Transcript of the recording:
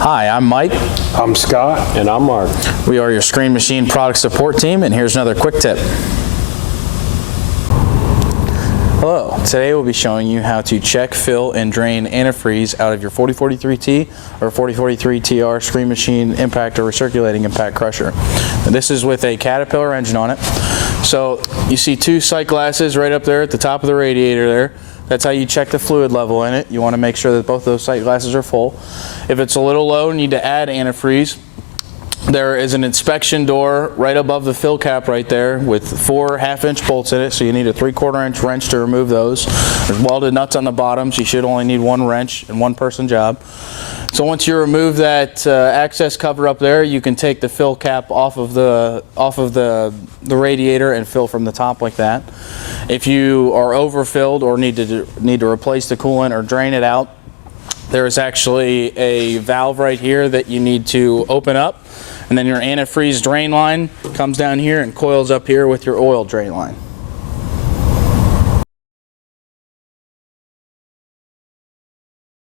Hi, I'm Mike. I'm Scott. And I'm Mark. We are your screen machine product support team, and here's another quick tip. Hello, today we'll be showing you how to check, fill, and drain antifreeze out of your 4043T or 4043TR screen machine impact or recirculating impact crusher. And this is with a Caterpillar engine on it. So you see two sight glasses right up there at the top of the radiator there. That's how you check the fluid level in it. You want to make sure that both those sight glasses are full. If it's a little low, you need to add antifreeze. There is an inspection door right above the fill cap right there with 4 half-inch bolts in it, so you need a 3/4 inch wrench to remove those. There's welded nuts on the bottom, so you should only need 1 wrench and 1-person job. So once you remove that access cover up there, you can take the fill cap off of the radiator and fill from the top like that. If you are overfilled or need to replace the coolant or drain it out, there is actually a valve right here that you need to open up, and then your antifreeze drain line comes down here and coils up here with your oil drain line.